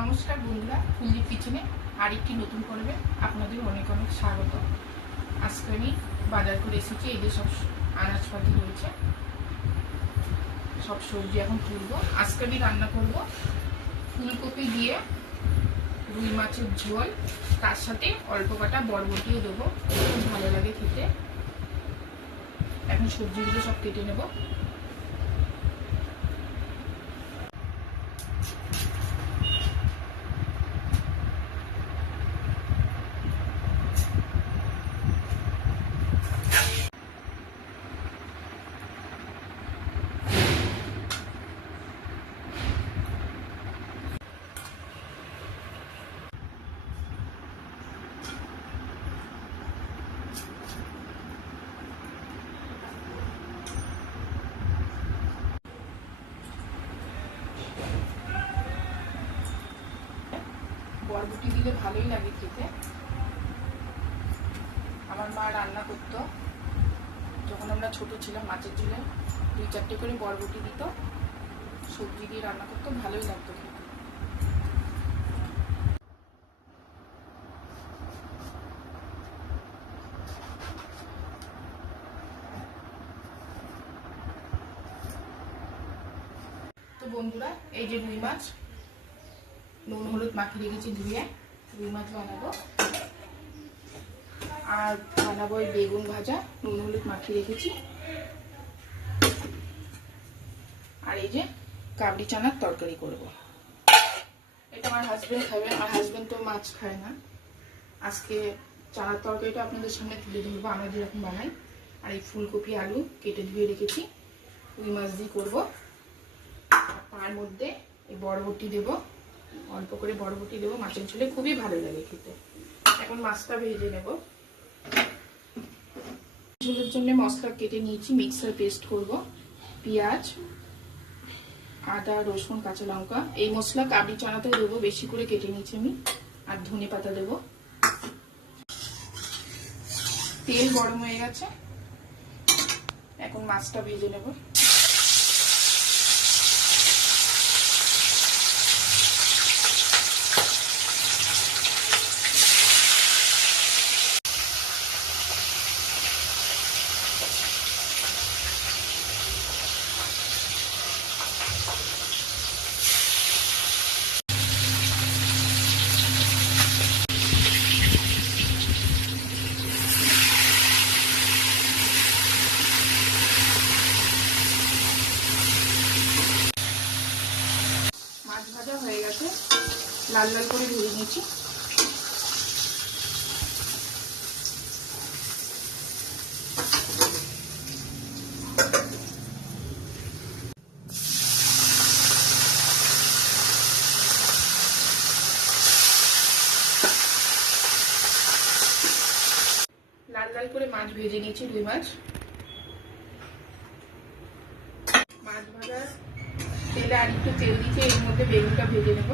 নমস্কার বন্ধুরা ফুলজির কিচেনে আরেকটি নতুন পর্বে আপনাদের অনেক অনেক স্বাগত। আজকে আমি বাজার করে এসেছি, এই যে সব আনাজপাতি রয়েছে। সব সবজি এখন তুলবো। আজকে আমি রান্না করব ফুলকপি দিয়ে রুই মাছের ঝোল, তার সাথে অল্প কাটা বরবটিও দেবো। খুব ভালো লাগে খেতে। এখন সবজিগুলো সব কেটে নেব। বরবটি দিলে ভালোই লাগে খেতে। আমার মা রান্না করতো। যখন আমরা ছোট ছিলাম, মাছের ঝুলে দুই চারটে করে বরবটি দিত। সবজি দিয়ে রান্না করতো, ভালোই লাগতো খেতে। তো বন্ধুরা, এই যে রুই মাছ নুন, হলুদ মাখিয়ে রেখেছি ধুয়ে। রুই মাছ বানাবো। আর বানাবো ওই বেগুন ভাজা, নুন, হলুদ মাখিয়ে রেখেছি। আর এই যে কাবলি চানার তরকারি করব। এটা আমার হাজবেন্ড খাবে, আমার হাজবেন্ড তো মাছ খায় না। আজকে চানার তরকারিটা আপনাদের সামনে তুলে ধরবো, আমরা যেরকম বানাই। আর এই ফুলকপি, আলু কেটে ধুয়ে রেখেছি। রুই মাছ দিয়ে করব। তার মধ্যে এই বরবটি দেবো। অল্প করে বরবটি দেবো, মাছের ঝোলে খুবই ভালো লাগে খেতে। এখন মাছটা ভেজে নেব। ঝোলের জন্য মশলা কেটে নিয়েছি, মিক্সার পেস্ট করব, পেঁয়াজ, আদা, রসুন, কাঁচা লঙ্কা। এই মশলা কাবলি চানাতে দেবো, বেশি করে কেটে নিয়েছি আমি, আর ধনে পাতা দেবো। তেল গরম হয়ে গেছে। এখন মাছটা ভেজে নেব মাছ ভাজা হয়ে গেছে লাল লাল করে ভেজে নিয়েছি। লাল লাল করে মাছ ভেজে নিয়েছি দুই মাছ। মাছ ভাজা তেলে আর একটু তেল দিতে এর মধ্যে বেগুনটা ভেজে নেব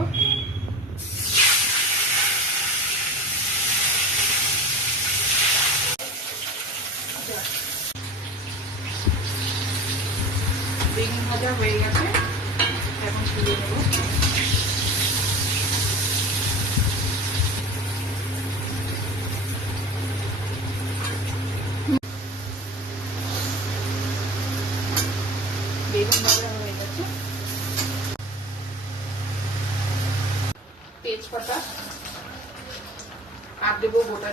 বেগুন ভাজা হয়ে গেছে এখন তুলে নেব হয়ে গেছে তেজপাতা আর দেবো গোটা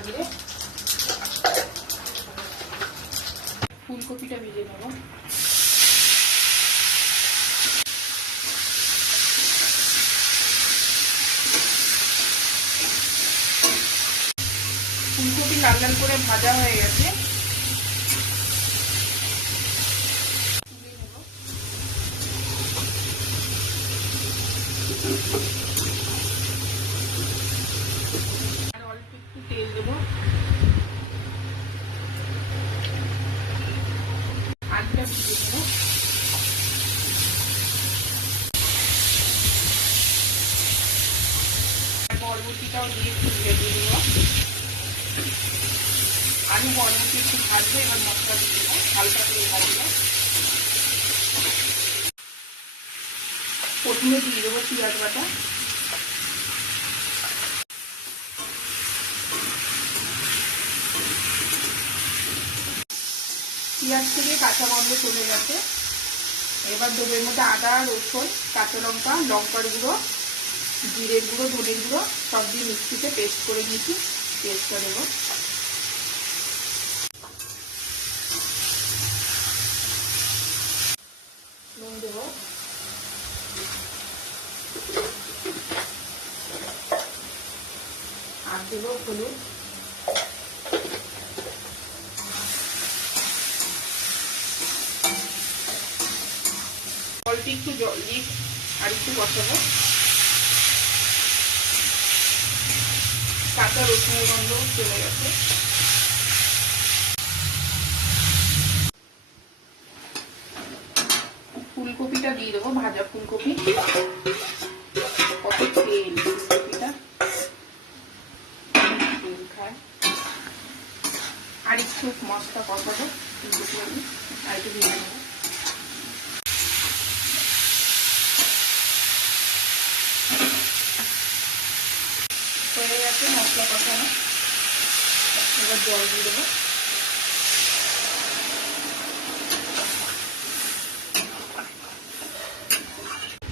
ফুলকপিটা ভেজে নেব। ফুলকপি লাল লাল করে ভাজা হয়ে গেছে তুলে নেব আর অল্প একটু তেল দেবো আলুটা ভেজে নেব বরবটিটাও দিয়ে একটু ভেজে দেবো আলু বরবটি একটু ভাজবো এবার মশলা দিয়ে দেবো হালকা করে ভাজবো প্রথমে দিয়ে দেবো পেঁয়াজ বাটা। পেঁয়াজ থেকে কাঁচা গন্ধ চলে গেছে। এবার দোবের মধ্যে আদা, রসুন, কাঁচা লঙ্কা, লঙ্কার গুঁড়ো, জিরের গুঁড়ো, ধনের গুঁড়ো সব দিয়ে মিক্সিতে পেস্ট করে নিয়েছি পেস্টটা দেবো হলুদ। একটু জল দিয়ে আর একটু বসাবো। কাঁচা রসুনের গন্ধ চলে গেছে। ফুলকপিটা দিয়ে দেবো, ভাজা ফুলকপি। কত তেল ফুলকপিটা তেল খায় একটু মশলা কষাবো ফুলকপি আমি আর একটু ভেজে নেব হয়ে গেছে মশলা কষানো। এবার জল দিয়ে দেবো।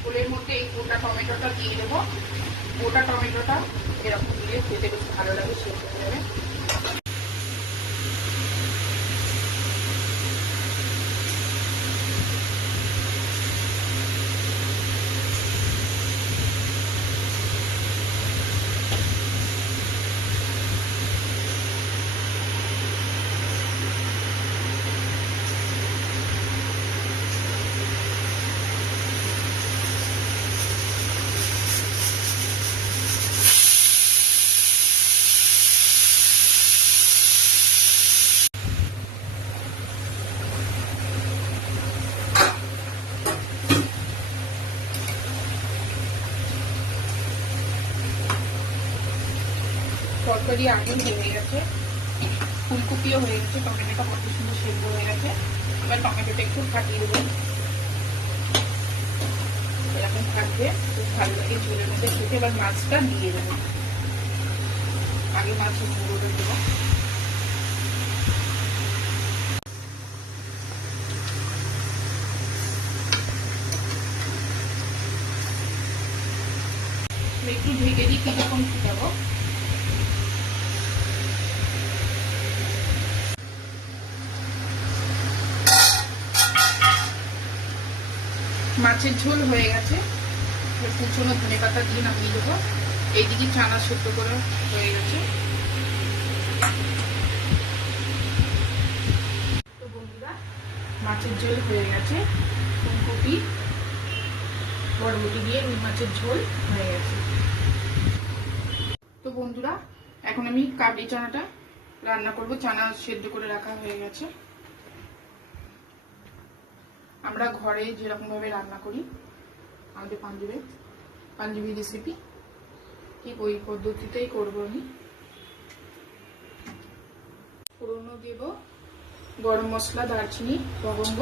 ফুলের মধ্যে এই গোটা টমেটোটা দিয়ে দেবো। গোটা টমেটোটা এরকম দিয়ে খেতে বেশ ভালো লাগে হয়ে যাবে। তরকারি আগুন হয়ে গেছে। ফুলকপিও হয়ে গেছে, টমেটোটা কত সুন্দর সেদ্ধ হয়ে গেছে। এবার টমেটোটা একটু ফাটিয়ে দেবো। এরকম থাকবে, খুব ভালো লাগে ঝোলের মধ্যে খেতে। এবার মাছটা দিয়ে দেবো। আগে মাছের গুঁড়োটা দেবো। একটু ঢেকে দিই, কিছুক্ষণ ফুটাবো। মাছের ঝোল হয়ে গেছে। কুচনো ধনে পাতা দিয়ে নামিয়ে দেবো। এইদিকে চানা সেদ্ধ করা হয়ে গেছে। বন্ধুরা, মাছের ঝোল হয়ে গেছে। ফুলকপি, বরবটি দিয়ে রুই মাছের ঝোল হয়ে গেছে। তো বন্ধুরা, এখন আমি কাবলি চানাটা রান্না করব। চানা সেদ্ধ করে রাখা হয়ে গেছে। আমরা ঘরে যেরকমভাবে রান্না করি, আমাদের পাঞ্জাবে, পাঞ্জাবি রেসিপি ঠিক ওই পদ্ধতিতেই করব আমি। পুরনো দেব গরম মশলা, দারচিনি, লবঙ্গ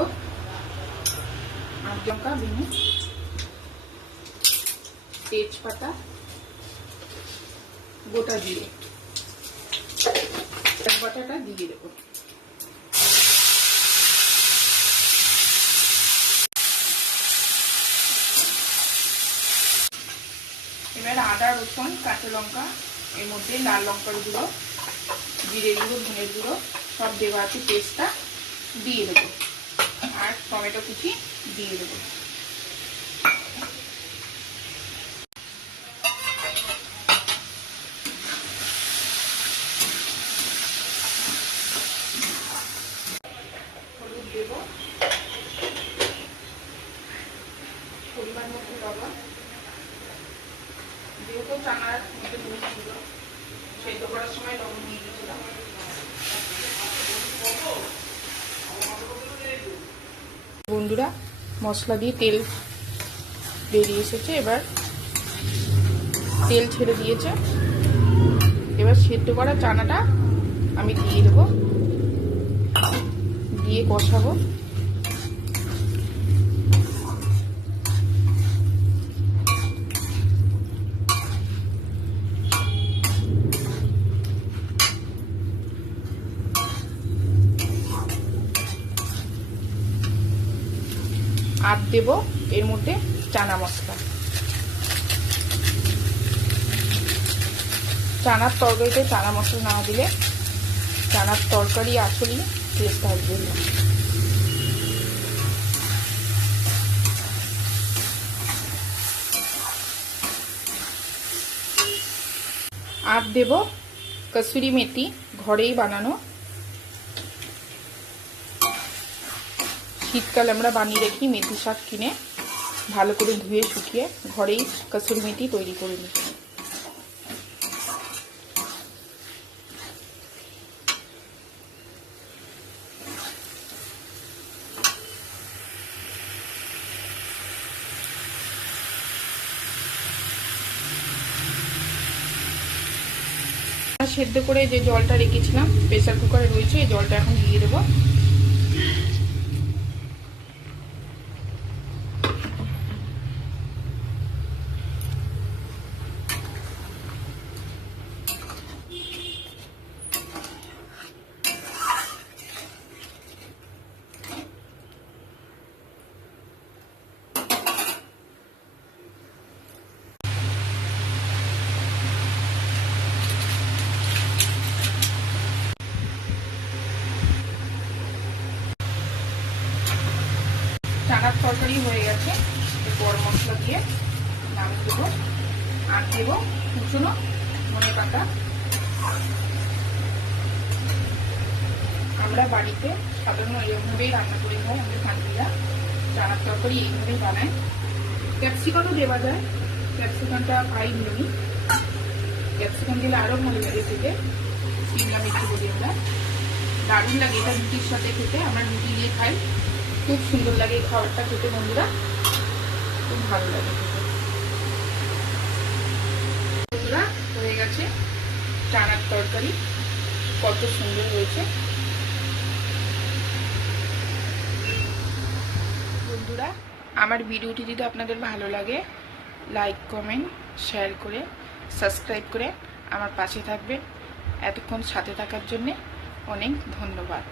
আর লঙ্কা বিনু তেজপাতা, গোটা জিরে। বাটাটা দিয়ে দেবো এবার আদা, রসুন, কাঁচা লঙ্কা, এর মধ্যে লাল লঙ্কার গুঁড়ো, জিরে গুঁড়ো, ধনের গুঁড়ো, সব দেওয়া আছে পেস্টটা, দিয়ে দেবো। আর টমেটো কুচি দিয়ে দেবো। পরিমাণ মতো লবণ। যেহেতু চানার মধ্যে ছিল সেদ্ধ করার সময় লবণ দিয়ে দিয়েছিলাম। বন্ধুরা, মশলা দিয়ে তেল বেরিয়ে এসেছে, এবার তেল ছেড়ে দিয়েছে। এবার সেদ্ধ করা চানাটা আমি দিয়ে দেবো, দিয়ে কষাবো আর দেব এর মধ্যে চানা মশলা। চানার তরকারিতে চানা মশলা না দিলে চানার তরকারি আসলেই টেস্ট আসবে না। আর দেব কসুরি মেথি, ঘরেই বানানো শীতকালে আমরা বানিয়ে রাখি মেথি শাক কিনে। ভালো করে ধুয়ে শুকিয়ে ঘরেই কসুরি মেথি তৈরি করে নিই। সেদ্ধ করে যে জলটা রেখেছিলাম, প্রেসার কুকারে রয়েছে, এই জলটা এখন দিয়ে দেবো। তরকারি হয়ে গেছে। গরম মশলা দিয়ে নামিয়ে দেবো আর দেবো কুচনো মনে পাতা। আমরা বাড়িতে সাধারণ এইভাবেই রান্না করে খাই, আমাদের ফান্ডিরা চানার তরকারি এইভাবেই বানাই ক্যাপসিকামও দেওয়া যায়। ক্যাপসিকামটা পাই নিয়মি ক্যাপসিকাম দিলে আরও ভালো লাগে খেতে। সিমলা মিষ্টি বলি আমরা। দারুণ লাগে এটা রুটির সাথে খেতে। আমরা রুটি দিয়ে খাই। খুব সুন্দর লাগে এই খাবারটা খেতে, বন্ধুরা। খুব ভালো লাগে বন্ধুরা, হয়ে গেছে চানার তরকারি। কত সুন্দর হয়েছে। বন্ধুরা, আমার ভিডিওটি যদি আপনাদের ভালো লাগে লাইক কমেন্ট শেয়ার করে সাবস্ক্রাইব করে আমার পাশে থাকবেন। এতক্ষণ সাথে থাকার জন্যে অনেক ধন্যবাদ।